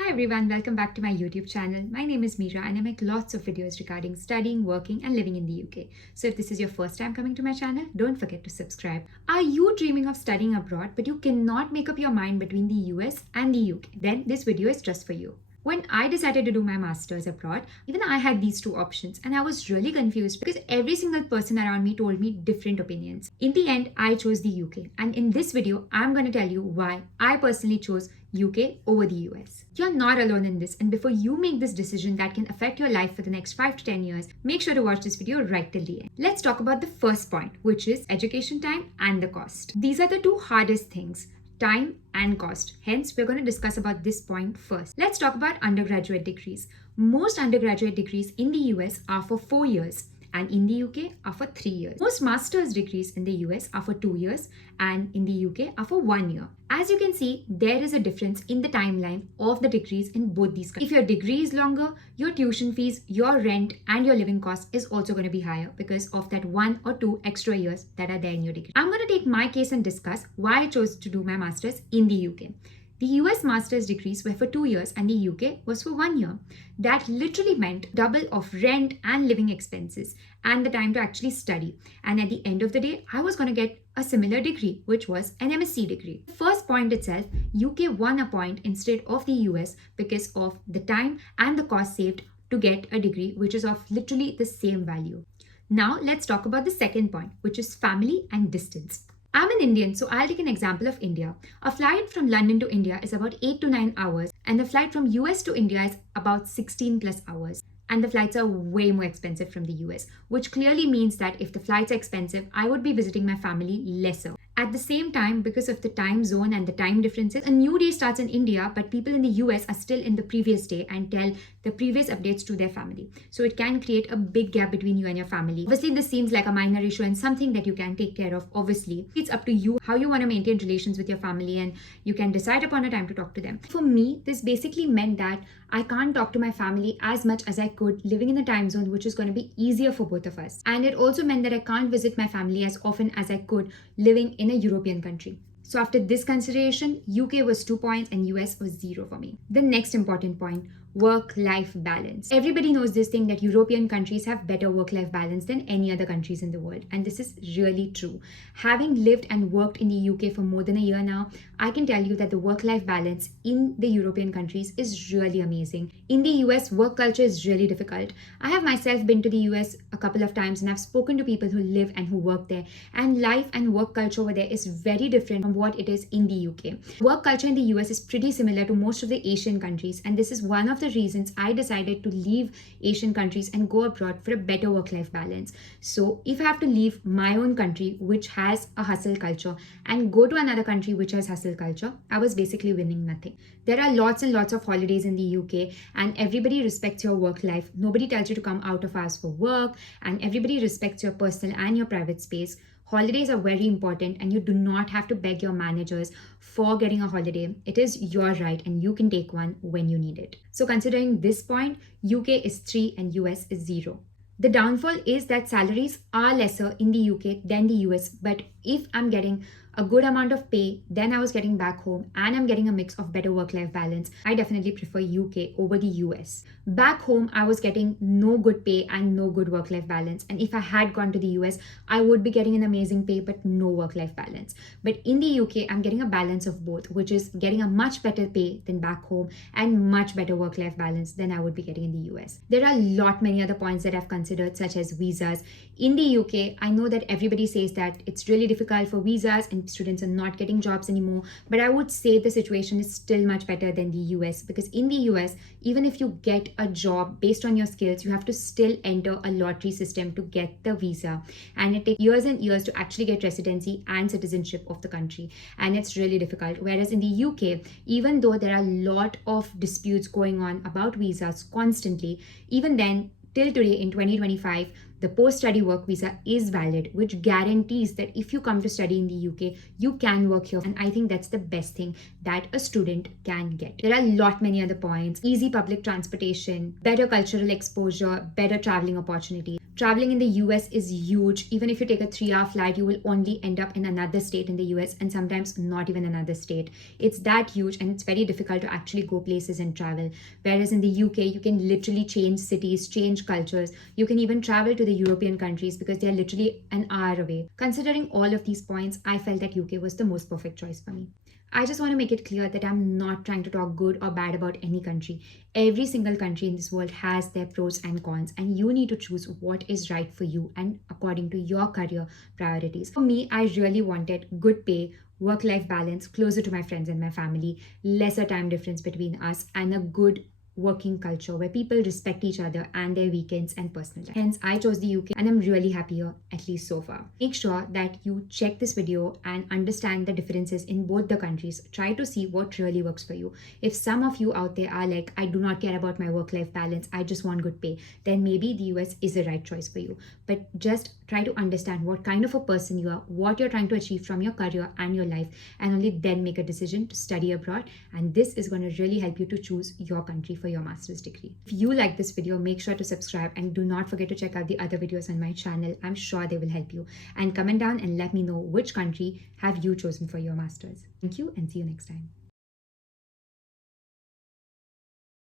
Hi everyone, welcome back to my YouTube channel. My name is Meera and I make lots of videos regarding studying, working and living in the UK. So if this is your first time coming to my channel, don't forget to subscribe. Are you dreaming of studying abroad but you cannot make up your mind between the US and the UK? Then this video is just for you. When I decided to do my master's abroad, even I had these two options and I was really confused because every single person around me told me different opinions. In the end, I chose the UK, and in this video, I'm going to tell you why I personally chose UK over the US. You're not alone in this, and before you make this decision that can affect your life for the next 5 to 10 years, make sure to watch this video right till the end. Let's talk about the first point, which is education time and the cost. These are the two hardest things. Time and cost. Hence, we're going to discuss about this point first. Let's talk about undergraduate degrees. Most undergraduate degrees in the US are for 4 years and in the UK are for 3 years. Most master's degrees in the US are for 2 years and in the UK are for 1 year. As you can see, there is a difference in the timeline of the degrees in both these countries. If your degree is longer, your tuition fees, your rent and your living cost is also going to be higher because of that 1 or 2 extra years that are there in your degree. I'm going to take my case and discuss why I chose to do my master's in the UK. The US master's degrees were for 2 years and the UK was for 1 year. That literally meant double of rent and living expenses and the time to actually study. And at the end of the day, I was going to get a similar degree, which was an MSc degree. The first point itself, UK won a point instead of the US because of the time and the cost saved to get a degree, which is of literally the same value. Now let's talk about the second point, which is family and distance. I'm an Indian, so I'll take an example of India. A flight from London to India is about 8 to 9 hours, and the flight from US to India is about 16 plus hours. And the flights are way more expensive from the US, which clearly means that if the flights are expensive, I would be visiting my family lesser. At the same time, because of the time zone and the time differences, a new day starts in India, but people in the US are still in the previous day and tell the previous updates to their family. So it can create a big gap between you and your family. Obviously, this seems like a minor issue and something that you can take care of. Obviously, it's up to you how you want to maintain relations with your family and you can decide upon a time to talk to them. For me, this basically meant that I can't talk to my family as much as I could living in a time zone which is going to be easier for both of us. And it also meant that I can't visit my family as often as I could living in a European country. So after this consideration, UK was 2 points and US was 0 for me. The next important point, work-life balance. Everybody knows this thing that European countries have better work-life balance than any other countries in the world. And this is really true. Having lived and worked in the UK for more than a year now, I can tell you that the work-life balance in the European countries is really amazing. In the US, work culture is really difficult. I have myself been to the US a couple of times and I've spoken to people who live and who work there. And life and work culture over there is very different from what it is in the UK. Work culture in the US is pretty similar to most of the Asian countries, and this is one of the reasons I decided to leave Asian countries and go abroad for a better work-life balance. So if I have to leave my own country, which has a hustle culture, and go to another country which has hustle culture, I was basically winning nothing. There are lots and lots of holidays in the UK and everybody respects your work life. Nobody tells you to come out of hours for work and everybody respects your personal and your private space. Holidays are very important and you do not have to beg your managers for getting a holiday. It is your right and you can take one when you need it. So considering this point, UK is 3 and US is 0. The downfall is that salaries are lesser in the UK than the US, but if I'm getting a good amount of pay, then I was getting back home and I'm getting a mix of better work-life balance, I definitely prefer UK over the US. Back home, I was getting no good pay and no good work-life balance. And if I had gone to the US, I would be getting an amazing pay, but no work-life balance. But in the UK, I'm getting a balance of both, which is getting a much better pay than back home and much better work-life balance than I would be getting in the US. There are many other points that I've considered, such as visas. In the UK, I know that everybody says that it's really difficult for visas and students are not getting jobs anymore, but I would say the situation is still much better than the US, because in the US, even if you get a job based on your skills, you have to still enter a lottery system to get the visa, and it takes years and years to actually get residency and citizenship of the country, and it's really difficult. Whereas in the UK, even though there are a lot of disputes going on about visas constantly, even then till today in 2025, The post-study work visa is valid, which guarantees that if you come to study in the UK, you can work here. And I think that's the best thing that a student can get. There are a lot many other points: easy public transportation, better cultural exposure, better traveling opportunities. Traveling in the US is huge. Even if you take a 3-hour flight, you will only end up in another state in the US, and sometimes not even another state. It's that huge, and it's very difficult to actually go places and travel. Whereas in the UK, you can literally change cities, change cultures. You can even travel to the European countries because they're literally an hour away. Considering all of these points, I felt that UK was the most perfect choice for me. I just want to make it clear that I'm not trying to talk good or bad about any country. Every single country in this world has their pros and cons, and you need to choose what is right for you and according to your career priorities. For me, I really wanted good pay, work life balance, closer to my friends and my family, lesser time difference between us, and a good working culture where people respect each other and their weekends and personal life. Hence, I chose the UK and I'm really happy here, at least so far. Make sure that you check this video and understand the differences in both the countries. Try to see what really works for you. If some of you out there are like, I do not care about my work-life balance, I just want good pay, then maybe the US is the right choice for you. But just try to understand what kind of a person you are, what you're trying to achieve from your career and your life, and only then make a decision to study abroad. And this is going to really help you to choose your country for your master's degree. If you like this video, make sure to subscribe and do not forget to check out the other videos on my channel. I'm sure they will help you. And comment down and let me know which country have you chosen for your master's. Thank you and see you next time.